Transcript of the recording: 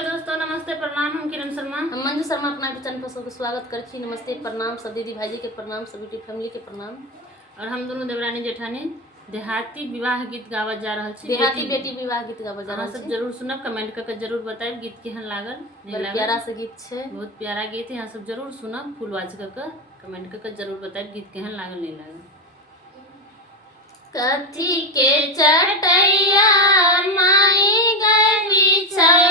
Hello दोस्तों, नमस्ते प्रणाम। हम किरण शर्मा, हम मंजू शर्मा अपना चैनल पर सबको स्वागत करछी। नमस्ते प्रणाम सब दीदी भाई के प्रणाम, सब यूट्यूब फैमिली के प्रणाम। और हम दोनों देवरानी जेठानी देहाती विवाह गीत गावत जा रहल छी। देहाती बेटी विवाह गीत गावत जा अहाँ रहल सब छी। जरूर सुनब, कमेंट करके जरूर बताएब गीत केहन लागल नहीं बड़ लागल। प्यारा से गीत छे, बहुत प्यारा गीत है। अहाँ सब जरूर सुनब, फुल वाच करके कमेंट करके जरूर बताएब गीत केहन लागल नहीं लागल। कथी के चटैया माई गई बिछा